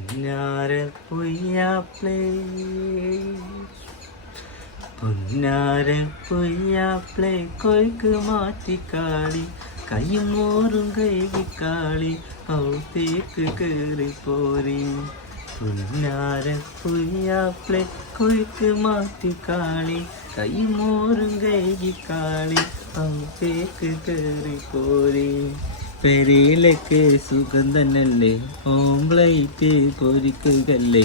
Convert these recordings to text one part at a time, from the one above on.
പുന്നാര പൊയ്യാപ്ലേ പുന്നാര പൊയ്യാപ്ലേ കൊയ്ക്ക് മാറ്റിക്കാളി കയ്യുമോറും കൈകിക്കാളി അവളത്തേക്ക് കയറി പോരി പുന്നാര പൊയ്യാപ്ലേ കൊയ്ക്ക് മാറ്റിക്കാളി കയ്യുമോറും കൈകിക്കാളി അവളത്തേക്ക് കയറി പോരി പെരയിലേക്ക് സുഖം തന്നെയല്ലേ ഓംപ്ലൈറ്റ് പൊരിക്കുകല്ലേ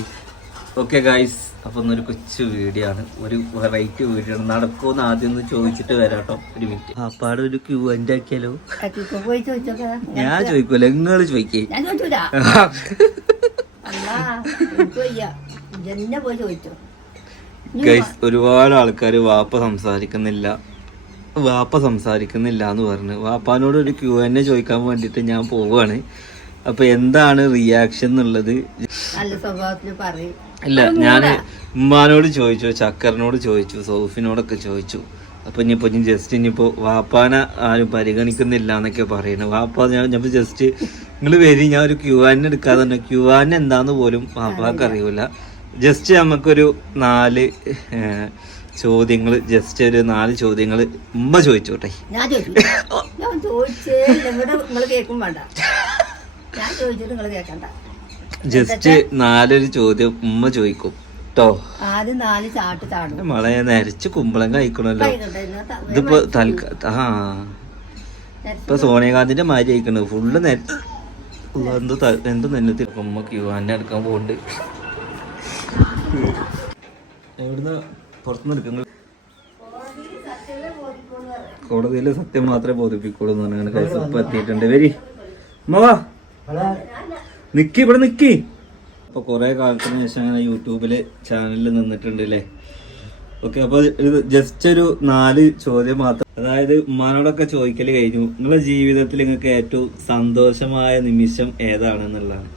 ഓക്കെ ഗായ്സ് അപ്പൊ ഒന്നൊരു കൊച്ചു വീഡിയോ ആണ്. ഒരു വെറൈറ്റി വീഡിയോ ആണ്. നടക്കുമെന്ന് ആദ്യം ഒന്ന് ചോദിച്ചിട്ട് വരാട്ടോ ഒരു മിനിറ്റ് അപ്പാടെ ഒരു ക്യൂ എന്റെ ആക്കിയാലോ ഞാൻ ചോദിക്കൂല. നിങ്ങൾ ചോദിക്കേ. ഗൈസ് ഒരുപാട് ആൾക്കാർ വാപ്പ സംസാരിക്കുന്നില്ല. വാപ്പ സംസാരിക്കുന്നില്ല എന്ന് പറഞ്ഞു. വാപ്പാനോട് ഒരു ക്യൂ എന്നെ ചോദിക്കാൻ വേണ്ടിയിട്ട് ഞാൻ പോവുകയാണ് അപ്പൊ എന്താണ് റിയാക്ഷൻ എന്നുള്ളത്? നല്ല പറയും. ഇല്ല ഞാൻ ഉമ്മാനോട് ചോദിച്ചു ചക്കറിനോട് ചോദിച്ചു സൗഫിനോടൊക്കെ ചോദിച്ചു. അപ്പൊ ഇനിയിപ്പോ ഞാൻ ജസ്റ്റ് ഇനിയിപ്പോ വാപ്പാനെ ആരും പരിഗണിക്കുന്നില്ല എന്നൊക്കെ പറയുന്നു വാപ്പ ഞാൻ ഞാൻ ജസ്റ്റ് നിങ്ങൾ വരി ഞാൻ ഒരു ക്യൂ ആൻ എടുക്കാതെ തന്നെ. ക്യൂ ആൻ എന്താന്ന് പോലും വാപ്പാക്ക് അറിയൂല. ജസ്റ്റ് നമുക്കൊരു നാല് ചോദ്യങ്ങൾ ജസ്റ്റ് ഒരു നാല് ചോദ്യങ്ങൾ ഉമ്മ ചോദിച്ചോട്ടെ. ഞാൻ ചോദിച്ചു. ഞാൻ ചോദിച്ചേ ഇല്ല. ഇവിടെ നിങ്ങൾ കേൾക്കും വേണ്ട. ഞാൻ ചോദിച്ചിട്ട് നിങ്ങൾ കേൾക്കണ്ട. ജസ്റ്റ് നാലൊരു ചോദ്യം ഉമ്മ ചോദിക്കും. കേട്ടോ ആദ്യം നാല് ചാട്ട് ചാടും. മളെ നരച്ച് കുമ്പളം കഴിക്കണല്ലോ. ഇതിപ്പോ തൽക്കാ ആ. ഇപ്പൊ സോണിയാഗാന്ധിന്റെ മാതിരി അയക്കണ് ഫുള്ള് നെ എന്ത് എന്ത് നെല്ലത്തിൽ ഉമ്മക്ക് യുവാന്റെ എടുക്കാൻ പോകുന്നുണ്ട് എവിടുന്ന് പുറത്തുനിന്ന് എടുക്കുന്നത്. കോടതിയിൽ സത്യം മാത്രമേ ബോധിപ്പിക്കുള്ളൂ എന്ന് പറഞ്ഞാണ് കേസ് ഇപ്പൊ എത്തിയിട്ടുണ്ട്. വരി. അമ്മവാ നിക്കി ഇവിടെ നിക്കി. അപ്പൊ കുറെ കാലത്തിന് ശേഷം അങ്ങനെ യൂട്യൂബിൽ ചാനലിൽ നിന്നിട്ടുണ്ട് അല്ലേ ഓക്കെ അപ്പൊ ഇത് ജസ്റ്റ് ഒരു നാല് ചോദ്യം മാത്രം. അതായത് ഉമ്മാനോടൊക്കെ ചോദിക്കൽ കഴിഞ്ഞു. നിങ്ങളുടെ ജീവിതത്തിൽ നിങ്ങൾക്ക് ഏറ്റവും സന്തോഷമായ നിമിഷം ഏതാണെന്നുള്ളതാണ്?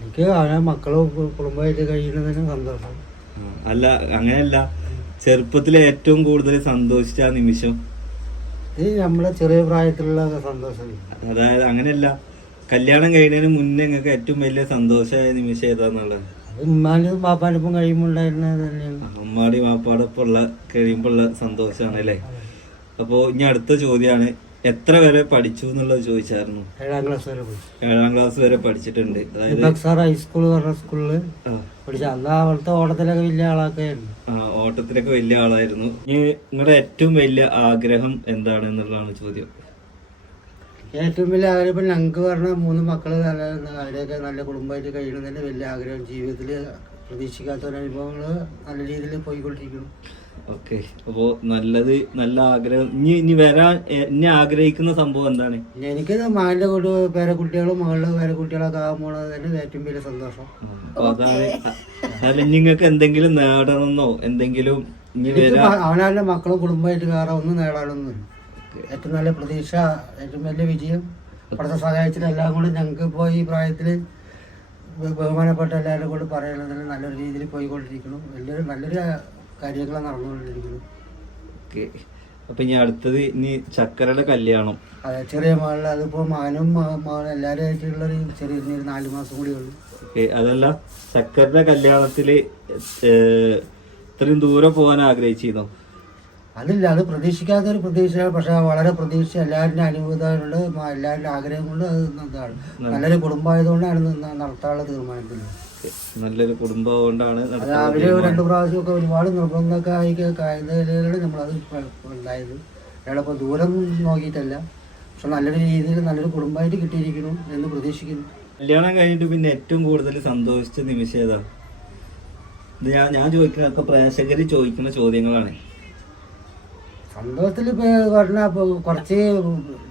എനിക്ക് മക്കളും കുടുംബമായിട്ട് കഴിയുന്നതിന് സന്തോഷം. അല്ല അങ്ങനെയല്ല. ചെറുപ്പത്തിൽ ഏറ്റവും കൂടുതൽ സന്തോഷിച്ച ആ നിമിഷം. ഇത് നമ്മളെ ചെറിയ പ്രായത്തിലുള്ള സന്തോഷം. അതായത് അങ്ങനെയല്ല. കല്യാണം കഴിഞ്ഞതിന് മുന്നേ നിങ്ങൾക്ക് ഏറ്റവും വലിയ സന്തോഷമായ നിമിഷം ഏതാന്നുള്ളത്? അത് ഉമ്മാനും പാപ്പാനൊപ്പം കഴിയുമ്പോൾ ഉണ്ടായിരുന്നത് തന്നെയാണ്. അമ്മാടി മാപ്പാടൊപ്പം ഉള്ള കഴിയുമ്പോൾ ഉള്ള സന്തോഷമാണ് അല്ലേ? അപ്പോ ഇനി അടുത്ത ചോദ്യമാണ്. എത്ര വരെ പഠിച്ചു എന്നുള്ളത് ചോദിച്ചായിരുന്നു. ഏഴാം ക്ലാസ് വരെ പഠിച്ചു ഏഴാം ക്ലാസ് വരെ പഠിച്ചിട്ടുണ്ട്. അതായത് ബക്സാർ ഹൈസ്കൂൾ പറഞ്ഞ സ്കൂളിൽ പഠിച്ചു അന്ന് അവിടുത്തെ ഓട്ടത്തിലൊക്കെ വലിയ ആളൊക്കെ ഓട്ടത്തിലൊക്കെ വലിയ ആളായിരുന്നു. ഇനി നിങ്ങളുടെ ഏറ്റവും വലിയ ആഗ്രഹം എന്താണ് എന്നുള്ളതാണ് ചോദ്യം. ഏറ്റവും വലിയ ആഗ്രഹം ഇപ്പം ഞങ്ങൾക്ക് പറഞ്ഞ മൂന്ന് മക്കൾ നല്ല അവരെയൊക്കെ നല്ല കുടുംബമായിട്ട് കഴിയണമെന്നതിന് വലിയ ആഗ്രഹം. ജീവിതത്തിൽ പ്രതീക്ഷിക്കാത്ത ഒരു അനുഭവങ്ങൾ നല്ല രീതിയിൽ പോയിക്കൊണ്ടിരിക്കുന്നു. ഓക്കെ. അപ്പോ നല്ലത് നല്ല ആഗ്രഹം. ഇനി ഇനി വരാൻ ഇനി ആഗ്രഹിക്കുന്ന സംഭവം എന്താണ്? എനിക്ക് എനിക്ക് കൂടെ കൂട്ട് പേരക്കുട്ടികളും മകളുടെ പേരക്കുട്ടികളൊക്കെ ആകുമ്പോൾ തന്നെ ഏറ്റവും വലിയ സന്തോഷം. അപ്പൊ അതാണ് അല്ല നിങ്ങൾക്ക് എന്തെങ്കിലും നേടണമെന്നോ എന്തെങ്കിലും ഇനി വരാ അവനവന്റെ മക്കളും കുടുംബമായിട്ട് വേറെ ഒന്നും നേടാനൊന്നും ഏറ്റവും നല്ല പ്രതീക്ഷ ഏറ്റവും വലിയ വിജയം. അവിടുത്തെ സഹായിച്ചിട്ട് എല്ലാം കൂടി ഞങ്ങൾക്ക് ഇപ്പോൾ ഈ പ്രായത്തിൽ ബഹുമാനപ്പെട്ട എല്ലാവരും കൂടി പറയുന്നതിന് നല്ലൊരു രീതിയിൽ പോയിക്കൊണ്ടിരിക്കണം വലിയൊരു നല്ലൊരു കാര്യങ്ങളാണ് നടന്നുകൊണ്ടിരിക്കുന്നത്. ഓക്കെ. അപ്പൊ ഇനി അടുത്തത് ഇനി ചക്കരയുടെ കല്യാണം. അതെ ചെറിയ മകളിൽ അതിപ്പോ മകനും മ- മകളും ആയിട്ടുള്ള ഒരു ചെറിയ ഒരു നാല് മാസം കൂടി ഉള്ളൂ. ഓക്കെ അതല്ല ചക്കരയുടെ കല്യാണത്തിൽ ഇത്രയും ദൂരെ പോകാൻ ആഗ്രഹിച്ചിരുന്നോ? അതില്ല അത് പ്രതീക്ഷിക്കാത്തൊരു പ്രതീക്ഷ പക്ഷെ വളരെ പ്രതീക്ഷ എല്ലാവരുടെ അനുഭവങ്ങളുണ്ട് എല്ലാവരുടെ ആഗ്രഹം കൊണ്ട് അത് ഇതാണ് നല്ലൊരു കുടുംബമായതുകൊണ്ടാണ് നടത്താനുള്ള തീരുമാനത്തിൽ ഓക്കേ. നല്ലൊരു കുടുംബം കൊണ്ടാണ് രാവിലെ രണ്ടു പ്രാവശ്യമൊക്കെ ഒരുപാട് നിർബന്ധമൊക്കെ ആയി കഴിഞ്ഞതിലാണ് നമ്മളത് ഉണ്ടായത് അയാളിപ്പോൾ ദൂരം നോക്കിയിട്ടല്ല. പക്ഷെ നല്ലൊരു രീതിയിൽ നല്ലൊരു കുടുംബമായിട്ട് കിട്ടിയിരിക്കുന്നു എന്ന് പ്രതീക്ഷിക്കുന്നു. കല്യാണം കഴിഞ്ഞിട്ട് പിന്നെ ഏറ്റവും കൂടുതൽ സന്തോഷിച്ച നിമിഷം ഏതാ? ഇത് ഞാൻ ഞാൻ ചോദിക്കുന്ന പ്രേക്ഷകർ പ്രേക്ഷകര് ചോദിക്കുന്ന ചോദ്യങ്ങളാണ്. സന്തോഷത്തിൽ ഇപ്പോൾ പറഞ്ഞാൽ ഇപ്പോൾ കുറച്ച്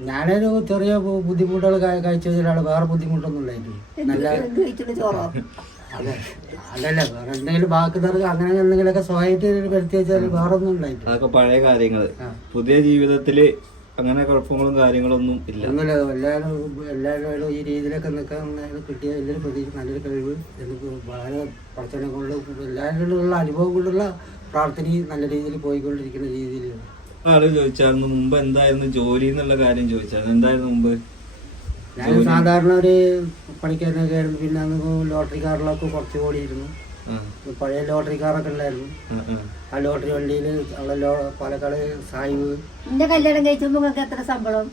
ഞാനൊരു ചെറിയ ബുദ്ധിമുട്ടുകൾ കഴി- കഴിച്ച ഒരാൾ വേറെ ബുദ്ധിമുട്ടൊന്നും ഇല്ലായിരുന്നു നല്ല അതെ. അല്ലല്ല വേറെ എന്തെങ്കിലും ബാക്കി തർക്ക് അങ്ങനെ എന്തെങ്കിലുമൊക്കെ സ്വയമായിട്ട് വരുത്തി വെച്ചാൽ വേറെ ഒന്നും ഉണ്ടായിട്ടില്ല. അതൊക്കെ പഴയ കാര്യങ്ങൾ പുതിയ ജീവിതത്തിൽ അങ്ങനെ കുഴപ്പങ്ങളും കാര്യങ്ങളൊന്നും ഇല്ല. ഒന്നുമില്ല എല്ലാവരും എല്ലാവരും ഈ രീതിയിലൊക്കെ നിൽക്കാൻ കിട്ടിയ വലിയൊരു പ്രതീക്ഷ നല്ലൊരു കഴിവ് എനിക്ക് വളരെ പ്രവർത്തനം കൊണ്ട് എല്ലാവരോടുള്ള അനുഭവം കൊണ്ടുള്ള പ്രാർത്ഥനയും നല്ല രീതിയിൽ പോയിക്കൊണ്ടിരിക്കുന്ന രീതിയിലാണ് ആൾ ചോദിച്ചായിരുന്നു മുമ്പ് എന്തായിരുന്നു ജോലി എന്നുള്ള കാര്യം ചോദിച്ചായിരുന്നു. എന്തായിരുന്നു മുമ്പ്? ഞാൻ സാധാരണ ഒരു പണിക്കാരനൊക്കെ ആയിരുന്നു. പിന്നെ അന്ന് ലോട്ടറി കാറിലൊക്കെ കുറച്ച് ഓടിയിരുന്നു. പഴയ ലോട്ടറി കാറൊക്കെ ഉണ്ടായിരുന്നു ആ, ലോട്ടറി വണ്ടിയിൽ അവിടെ ലോ പാലക്കാട് സായിബ് എന്റെ കല്യാണം കഴിച്ചപ്പോ നിങ്ങൾക്ക് എത്ര ശമ്പളം?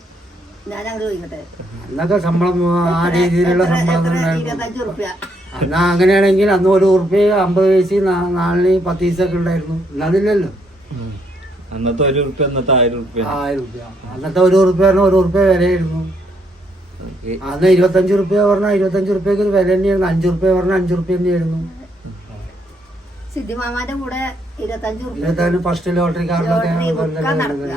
ഞാൻ അങ്ങോട്ട് ചോദിക്കട്ടെ. അന്നൊക്കെ ശമ്പളം ആ രീതിയിലുള്ള ശമ്പളം എന്നാ ഇരുപത്തഞ്ച് റുപ്യ അങ്ങനെയാണെങ്കിൽ അന്ന് ഒരു ഉറുപ്പ്യ അമ്പത് പൈസ നാലിന് പത്ത് പൈസൊക്കെ ഉണ്ടായിരുന്നു. ഇന്നതില്ലല്ലോ. അന്നത്തെ ഒരു ഉറുപ്പ്യ അന്നത്തെ ആയിരം ഉറുപ്പ്യ. ആയിരം അന്നത്തെ ഒരു ഉറുപ്പ്യ ഒരു ഉറുപ്പ്യ വിലയായിരുന്നു. അന്ന് ഇരുപത്തഞ്ച് റുപ്യ പറഞ്ഞാൽ ഇരുപത്തഞ്ച് റുപ്യക്ക് ഒരു വില തന്നെയായിരുന്നു. അഞ്ചു റുപ്യ പറഞ്ഞാൽ അഞ്ചു റുപ്യ തന്നെയായിരുന്നു. സിദ്ധിമാമാന്റെ കൂടെ ഇരുപത്തഞ്ച് റുപ്യ ഇരുപത്തഞ്ച് ഫസ്റ്റ് ലോട്ടറി കാറിലൊക്കെ ലോട്ടറി ഞാൻ വിൽക്കാൻ വന്നത്. നടക്കുക.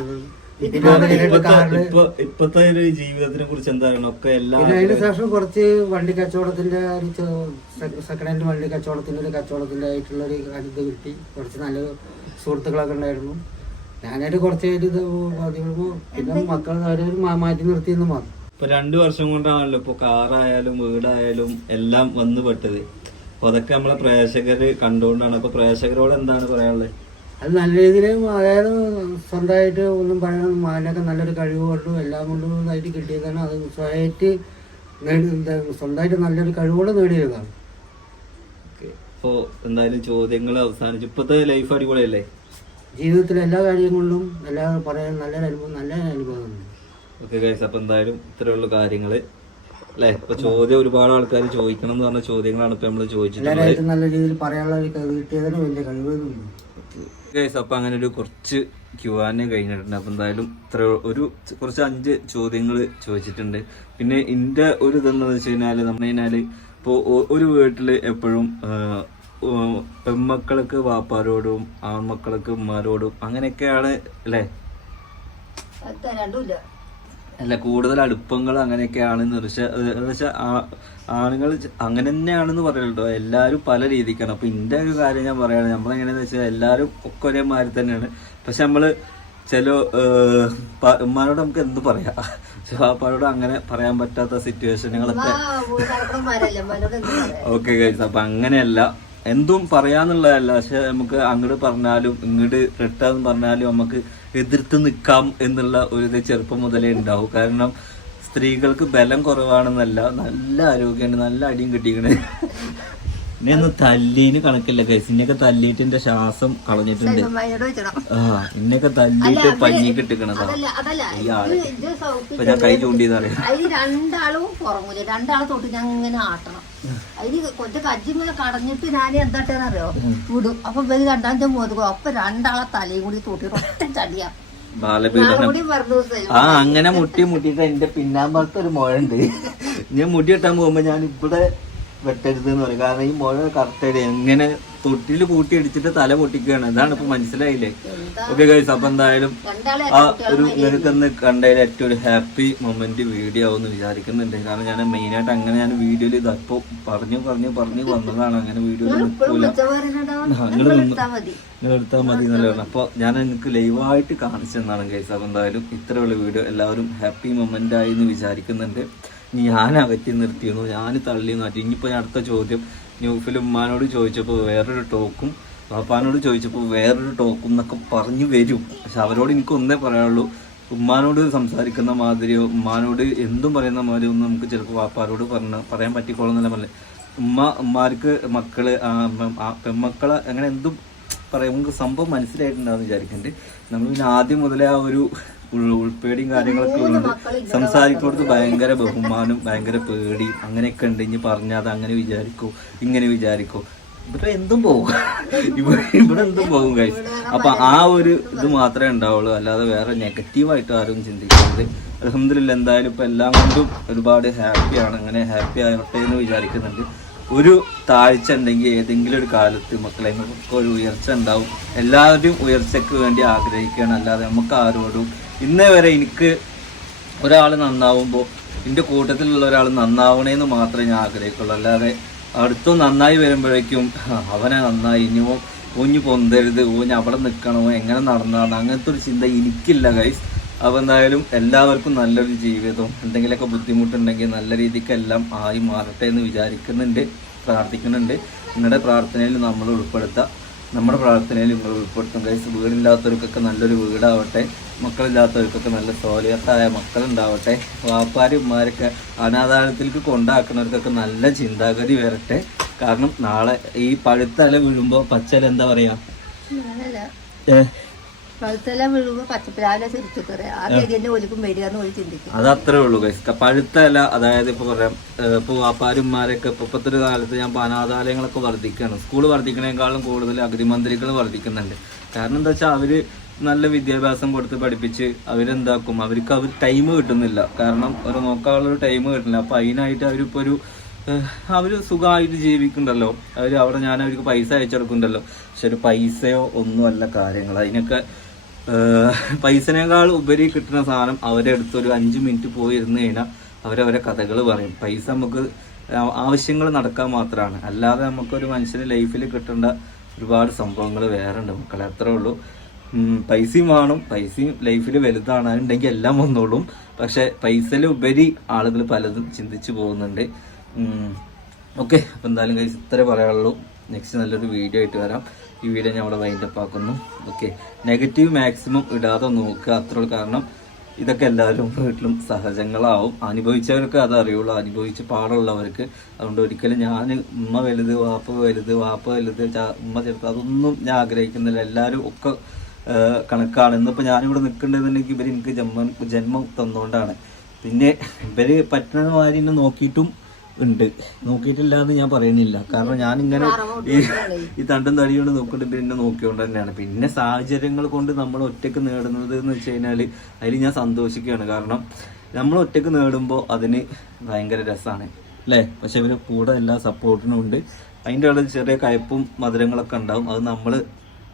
പിന്നെ ഇതിപ്പോ ഇപ്പത്തെ കാറിൽ ഇപ്പൊ ഇപ്പത്തെ ഒരു ജീവിതത്തിനെ കുറിച്ച് എന്താണ് ഒക്കെ എല്ലാം പിന്നെ അതിന് ശേഷം കുറച്ച് വണ്ടി കച്ചവടത്തിന്റെ സെക്കൻഡ് ഹാൻഡ് വണ്ടി കച്ചവടത്തിന്റെ ഒരു കച്ചവടത്തിന്റെ ആയിട്ടുള്ള ഒരു ഇത് കിട്ടി. കുറച്ച് നല്ല സുഹൃത്തുക്കളൊക്കെ ഉണ്ടായിരുന്നു. ഞാനായിട്ട് കുറച്ച് ഇത് പിന്നെ മക്കൾ അവരൊരു മാറ്റി നിർത്തിയെന്ന് മാത്രം. ഇപ്പൊ രണ്ടു വർഷം കൊണ്ടാണല്ലോ ഇപ്പൊ കാറായാലും വീടായാലും എല്ലാം വന്നു പെട്ടത്. അപ്പൊ അതൊക്കെ നമ്മളെ പ്രേക്ഷകര് കണ്ടുകൊണ്ടാണ്. അപ്പൊ പ്രേക്ഷകരോട് എന്താണ് പറയാനുള്ളത്? അത് നല്ല രീതിയിൽ അതായത് സ്വന്തമായിട്ട് ഒന്നും പറയാൻ മാനൊക്കെ നല്ലൊരു കഴിവ് കൊണ്ടും എല്ലാം കൊണ്ടും ഇതായിട്ട് കിട്ടിയതാണ്. അത് സ്വയമായിട്ട് സ്വന്തമായിട്ട് നല്ലൊരു കഴിവുകൾ നേടിയതാണ് ഓക്കെ. അപ്പോ എന്തായാലും ചോദ്യങ്ങൾ അവസാനിച്ചു. ഇപ്പത്തെ ലൈഫ് അടിപൊളിയല്ലേ? ജീവിതത്തിലെ എല്ലാ കാര്യങ്ങളിലും എല്ലാ പറയാൻ നല്ലൊരു അനുഭവം നല്ല അനുഭവമാണ് ഓക്കെ ഗൈസ് അപ്പൊ എന്തായാലും ഇത്രയുള്ള കാര്യങ്ങൾ. അല്ലെ? ഇപ്പൊ ചോദ്യം ഒരുപാട് ആൾക്കാർ ചോദിക്കണം എന്ന് പറഞ്ഞ ചോദ്യങ്ങളാണ് ഇപ്പൊ നമ്മൾ ചോദിച്ചിട്ടുള്ളത്. നല്ല രീതിയിൽ പറയാനുള്ള വലിയ കഴിവൊന്നും ഗൈസ് അപ്പൊ അങ്ങനെ ഒരു കുറച്ച് ക്യുവാനെ കഴിഞ്ഞിട്ടുണ്ട്. അപ്പൊ എന്തായാലും ഇത്ര ഒരു കുറച്ച് അഞ്ച് ചോദ്യങ്ങൾ ചോദിച്ചിട്ടുണ്ട്. പിന്നെ ഇന്റെ ഒരു ഇതെന്താന്ന് വെച്ച് കഴിഞ്ഞാൽ നമ്മൾ കഴിഞ്ഞാൽ ഇപ്പൊ ഒരു വീട്ടിൽ എപ്പോഴും പെൺമക്കൾക്ക് വാപ്പാരോടും ആൺമക്കൾക്ക് ഉമ്മാരോടും അങ്ങനെയൊക്കെയാണ് അല്ലേ? രണ്ടുമില്ല അല്ല കൂടുതൽ അടുപ്പങ്ങൾ അങ്ങനെയൊക്കെയാണെന്ന് പക്ഷെ ആ ആണുങ്ങൾ അങ്ങനെ തന്നെയാണെന്ന് പറയുന്നുണ്ടോ എല്ലാവരും പല രീതിക്കാണ്. അപ്പൊ ഇന്റെ ഒരു കാര്യം ഞാൻ പറയുകയാണ് നമ്മളെങ്ങനെയാന്ന് വെച്ചാൽ എല്ലാവരും ഒക്കെ ഒരേമാതിരി തന്നെയാണ്. പക്ഷെ നമ്മൾ ചില ഉമ്മാനോട് നമുക്ക് എന്ത് പറയാം? പക്ഷെ പാപ്പാനോട് അങ്ങനെ പറയാൻ പറ്റാത്ത സിറ്റുവേഷനുകളൊക്കെ. Okay guys. അപ്പൊ അങ്ങനെയല്ല. എന്തും പറയാന്നുള്ളതല്ല. പക്ഷെ നമുക്ക് അങ്ങോട്ട് പറഞ്ഞാലും ഇങ്ങോട്ട് റിട്ടേൺ പറഞ്ഞാലും നമുക്ക് എതിർത്ത് നിൽക്കാം എന്നുള്ള ഒരു ചെറുപ്പം മുതലേ ഉണ്ടാവും. കാരണം സ്ത്രീകൾക്ക് ബലം കുറവാണെന്നല്ല നല്ല ആരോഗ്യമുണ്ട് നല്ല അടിയും കിട്ടിക്കണ് ഇനി ഒന്ന് തല്ലീന് കണക്കില്ല കേസ് ഇന്നൊക്കെ തല്ലിയിട്ട് എന്റെ ശ്വാസം കളഞ്ഞിട്ടുണ്ട്. ആ ഇന്നൊക്കെ തല്ലിയിട്ട് പഞ്ഞി കിട്ടിക്കണതാ. ഇത് ഇപ്പൊ ഞാൻ കൈ ചൂണ്ടി അതിന് രണ്ടാളും പുറങ്ങൂല. രണ്ടാളെ തൊട്ട് ഞാൻ ഇങ്ങനെ ആട്ടണം. അതിന് കൊച്ചു കജ്ജിങ്ങനെ കടഞ്ഞിട്ട് ഞാൻ എന്താട്ടെന്നറിയോ? വിടും. അപ്പൊ ഇവർ രണ്ടാമത്തെ മോതുക്കും അപ്പൊ രണ്ടാളെ തലയും കൂടി തൊട്ടിട്ട് ഒറ്റ ചടിയാ ബാലപീഡനം ആ അങ്ങനെ മുട്ടി മുട്ടിയിട്ട് എന്റെ പിന്നാമ്പുറത്ത് ഒരു മുഴ ഉണ്ട് ഞാൻ മുടി കിട്ടാൻ പോകുമ്പോ ഞാൻ ഇവിടെ വെട്ടരുത് എന്ന് പറയും. കാരണം ഈ മുഴ കറക്റ്റ് എങ്ങനെ തൊട്ടിൽ കൂട്ടി അടിച്ചിട്ട് തല പൊട്ടിക്കുകയാണ്. ഇതാണ് ഇപ്പൊ മനസ്സിലായില്ലേ? ഓക്കെ കഴിച്ചു അപ്പൊ എന്തായാലും ആ ഒരു നിനക്കെന്ന് കണ്ടതിൽ ഏറ്റവും ഒരു ഹാപ്പി മൊമെന്റ് വീഡിയോ ആവുമെന്ന് വിചാരിക്കുന്നുണ്ട്. കാരണം ഞാൻ മെയിൻ ആയിട്ട് അങ്ങനെ ഞാൻ വീഡിയോയിൽ ഇത് അപ്പൊ പറഞ്ഞു പറഞ്ഞു പറഞ്ഞു വന്നതാണ്. അങ്ങനെ വീഡിയോയിൽ നിൽക്കൂല നിങ്ങൾ എടുത്താൽ മതി. നിങ്ങൾ എടുത്താൽ മതി എന്നല്ലേ പറഞ്ഞു അപ്പോൾ ഞാൻ എനിക്ക് ലൈവായിട്ട് കാണിച്ചു തന്നാണ് ഗൈസ് അപ്പോൾ എന്തായാലും ഇത്രയുള്ള വീഡിയോ എല്ലാവരും ഹാപ്പി മൊമെന്റ് ആയി എന്ന് വിചാരിക്കുന്നുണ്ട്. ഞാൻ അകറ്റി നിർത്തിയിരുന്നു. ഞാൻ തള്ളി മാറ്റി. ഇനിയിപ്പോൾ ഞാൻ അടുത്ത ചോദ്യം ന്യൂഫിൽ ഉമ്മാനോട് ചോദിച്ചപ്പോൾ വേറൊരു ടോക്കും പാപ്പാനോട് ചോദിച്ചപ്പോൾ വേറൊരു ടോക്കും എന്നൊക്കെ പറഞ്ഞു വരും. പക്ഷെ അവരോട് എനിക്ക് ഒന്നേ പറയാനുള്ളൂ. ഉമ്മാനോട് സംസാരിക്കുന്ന മാതിരിയോ ഉമ്മാനോട് എന്തും പറയുന്ന മാതിരി ഒന്നും നമുക്ക് ചിലപ്പോൾ വാപ്പാരോട് പറഞ്ഞ പറയാൻ പറ്റിക്കോളെന്നല്ല പറഞ്ഞത്. ഉമ്മ ഉമ്മാർക്ക് മക്കൾ പെൺമക്കളെ അങ്ങനെ എന്തും പറയാം നമുക്ക് സംഭവം മനസ്സിലായിട്ടുണ്ടാവും വിചാരിക്കുന്നുണ്ട് നമ്മൾ പിന്നെ ആദ്യം മുതലേ ആ ഒരു ഉൾപ്പേടിയും കാര്യങ്ങളൊക്കെ ഉണ്ട്. സംസാരിക്കുന്നിടത്ത് ഭയങ്കര ബഹുമാനം ഭയങ്കര പേടി അങ്ങനെയൊക്കെ ഉണ്ട്. ഇനി പറഞ്ഞാൽ അത് അങ്ങനെ വിചാരിക്കോ ഇങ്ങനെ വിചാരിക്കോ. ഇവിടെ എന്തും പോകും. ഇവിടെ ഇവിടെ എന്തും പോകും കഴിച്ചു അപ്പൊ ആ ഒരു ഇത് മാത്രമേ ഉണ്ടാവുള്ളൂ. അല്ലാതെ വേറെ നെഗറ്റീവായിട്ട് ആരും ചിന്തിക്കുന്നത് അലഹമില്ല എന്തായാലും ഇപ്പൊ എല്ലാം കൊണ്ടും ഒരുപാട് ഹാപ്പിയാണ് അങ്ങനെ ഹാപ്പി ആകട്ടെ എന്ന് വിചാരിക്കുന്നുണ്ട്. ഒരു താഴ്ച ഉണ്ടെങ്കിൽ ഏതെങ്കിലും ഒരു കാലത്ത് മക്കളെ നമുക്ക് ഒരു ഉയർച്ച ഉണ്ടാവും. എല്ലാവരും ഉയർച്ചയ്ക്ക് വേണ്ടി ആഗ്രഹിക്കുകയാണ്. അല്ലാതെ നമുക്ക് ആരോടും ഇന്നേ വരെ എനിക്ക് ഒരാൾ നന്നാവുമ്പോൾ എന്റെ കൂട്ടത്തിലുള്ള ഒരാൾ നന്നാവണേന്ന് മാത്രമേ ഞാൻ ആഗ്രഹിക്കുള്ളൂ. അല്ലാതെ അടുത്തു നന്നായി വരുമ്പോഴേക്കും അവനെ നന്നായി ഇനിയോ ഊഞ്ഞ് പൊന്തരുത് ഊഞ്ഞ് അവിടെ നിൽക്കണമോ എങ്ങനെ നടന്നാണ് അങ്ങനത്തെ ഒരു ചിന്ത എനിക്കില്ല ഗൈസ് അപ്പോൾ എന്തായാലും എല്ലാവർക്കും നല്ലൊരു ജീവിതവും എന്തെങ്കിലുമൊക്കെ ബുദ്ധിമുട്ടുണ്ടെങ്കിൽ നല്ല രീതിക്ക് എല്ലാം ആയി മാറട്ടെ എന്ന് വിചാരിക്കുന്നുണ്ട് പ്രാർത്ഥിക്കുന്നുണ്ട്. നിങ്ങളുടെ പ്രാർത്ഥനയിൽ നമ്മൾ ഉൾപ്പെടുത്താം. നമ്മുടെ പ്രാർത്ഥനയിൽ നിങ്ങൾ ഉൾപ്പെടുത്തും. കൈസ് വീടില്ലാത്തവർക്കൊക്കെ നല്ലൊരു വീടാവട്ടെ. മക്കളില്ലാത്തവർക്കൊക്കെ നല്ല സോലിയത്തായ മക്കളുണ്ടാവട്ടെ. വാപ്പാരും ഉമ്മാരൊക്കെ അനാഥാലയത്തിലേക്ക് കൊണ്ടാക്കുന്നവർക്കൊക്കെ നല്ല ചിന്താഗതി വരട്ടെ. കാരണം നാളെ ഈ പഴുത്തല വീഴുമ്പോൾ പച്ചല എന്താ പറയാ? ഏഹ് പഴുത്തെല്ലാം വീഴുമ്പോൾ പച്ചപ്പിലാവിലെ ആ ഒരു ചിന്തിക്കും. അത് അത്രേ ഉള്ളൂ ഗൈസ് പഴുത്ത ഇല അതായത് ഇപ്പൊ പറയാം ഏഹ് ഇപ്പൊ വാപ്പാരുമാരൊക്കെ ഇപ്പൊ ഇപ്പത്തെ ഒരു കാലത്ത് ഞാൻ അനാഥാലയങ്ങളൊക്കെ വർദ്ധിക്കുകയാണ് സ്കൂൾ വർദ്ധിക്കണേക്കാളും കൂടുതൽ അഗ്രിമന്ത്രികൾ വർദ്ധിക്കുന്നുണ്ട്. കാരണം എന്താ വെച്ചാൽ അവർ നല്ല വിദ്യാഭ്യാസം കൊടുത്ത് പഠിപ്പിച്ച് അവരെന്താക്കും? അവർക്ക് അവർ ടൈം കിട്ടുന്നില്ല. കാരണം ഒരു നോക്കാനുള്ളൊരു ടൈം കിട്ടുന്നില്ല. അപ്പൊ അതിനായിട്ട് അവരിപ്പോ ഒരു അവർ സുഖമായിട്ട് ജീവിക്കുന്നുണ്ടല്ലോ. അവർ അവിടെ ഞാൻ അവർക്ക് പൈസ അയച്ചെടുക്കുന്നുണ്ടല്ലോ പക്ഷെ ഒരു പൈസയോ ഒന്നുമല്ല കാര്യങ്ങൾ അതിനൊക്കെ പൈസനേക്കാൾ ഉപരി കിട്ടുന്ന സാധനം അവരെ അടുത്ത് ഒരു അഞ്ച് മിനിറ്റ് പോയി ഇരുന്ന് കഴിഞ്ഞാൽ അവരവരെ കഥകൾ പറയും. പൈസ നമുക്ക് ആവശ്യങ്ങൾ നടക്കാൻ മാത്രമാണ്. അല്ലാതെ നമുക്കൊരു മനുഷ്യന് ലൈഫിൽ കിട്ടേണ്ട ഒരുപാട് സംഭവങ്ങൾ വേറെ ഉണ്ട് മക്കളെ. അത്രേ ഉള്ളൂ. പൈസയും വേണം. പൈസയും ലൈഫിൽ വലുതാണ്. അതുണ്ടെങ്കിൽ എല്ലാം വന്നോളും. പക്ഷെ പൈസയിൽ ഉപരി ആളുകൾ പലതും ചിന്തിച്ചു പോകുന്നുണ്ട്. ഓക്കെ അപ്പം എന്തായാലും കൈസ് ഇത്രേ പറയാനുള്ളൂ. നെക്സ്റ്റ് നല്ലൊരു വീഡിയോ ആയിട്ട് വരാം. ഈ വീഡിയോ ഞാൻ അവിടെ വൈൻഡപ്പ് ആക്കുന്നു. ഓക്കെ നെഗറ്റീവ് മാക്സിമം ഇടാതെ നോക്കുക അത്രേ ഉള്ളൂ. കാരണം ഇതൊക്കെ എല്ലാവരും വീട്ടിലും സഹജങ്ങളാവും. അനുഭവിച്ചവർക്ക് അത് അറിയുള്ളൂ. അനുഭവിച്ച് പാടുള്ളവർക്ക്. അതുകൊണ്ട് ഒരിക്കലും ഞാൻ ഉമ്മ വലുത് വാപ്പ വലുത് വാപ്പ വലുത് ഉമ്മ ചെറുത് അതൊന്നും ഞാൻ ആഗ്രഹിക്കുന്നില്ല. എല്ലാവരും ഒക്കെ കണക്കാണ്. ഇന്നിപ്പോൾ ഞാനിവിടെ നിൽക്കേണ്ടതെന്നുണ്ടെങ്കിൽ ഇവർ എനിക്ക് ജന്മം ജന്മം തന്നുകൊണ്ടാണ് പിന്നെ ഇവർ പറ്റുന്ന മാതിരി നോക്കിയിട്ടും ഉണ്ട്. നോക്കിയിട്ടില്ല എന്ന് ഞാൻ പറയുന്നില്ല. കാരണം ഞാൻ ഇങ്ങനെ ഈ തണ്ടും തടിയോണ്ട് നോക്കിയിട്ട് പിന്നെ നോക്കിയോണ്ട് തന്നെയാണ്. പിന്നെ സാഹചര്യങ്ങൾ കൊണ്ട് നമ്മൾ ഒറ്റയ്ക്ക് നേടുന്നത് എന്ന് വെച്ച് കഴിഞ്ഞാൽ അതിൽ ഞാൻ സന്തോഷിക്കുകയാണ്. കാരണം നമ്മൾ ഒറ്റയ്ക്ക് നേടുമ്പോൾ അതിന് ഭയങ്കര രസമാണ് അല്ലേ? പക്ഷെ ഇവർ കൂടെ എല്ലാ സപ്പോർട്ടിനും ഉണ്ട്. അതിന്റെ ഉള്ള ചെറിയ കയപ്പും മധുരങ്ങളൊക്കെ ഉണ്ടാവും. അത് നമ്മൾ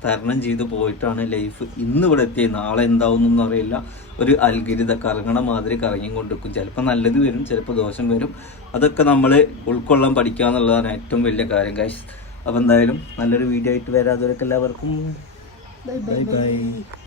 തരണം ചെയ്ത് പോയിട്ടാണ് ലൈഫ്. ഇന്ന് ഇവിടെ എത്തിയത് നാളെ എന്താവുന്നൊന്നും അറിയില്ല. ഒരു അൽഗിരിത കറങ്ങണ മാതിരി കറങ്ങിയും കൊണ്ടിരിക്കും ചിലപ്പോൾ നല്ലത് വരും ചിലപ്പോൾ ദോഷം വരും. അതൊക്കെ നമ്മൾ ഉൾക്കൊള്ളാൻ പഠിക്കുക എന്നുള്ളതാണ് ഏറ്റവും വലിയ കാര്യം. കാശ് അപ്പോൾ എന്തായാലും നല്ലൊരു വീഡിയോ ആയിട്ട് വരാതെ എല്ലാവർക്കും ബൈ ബൈ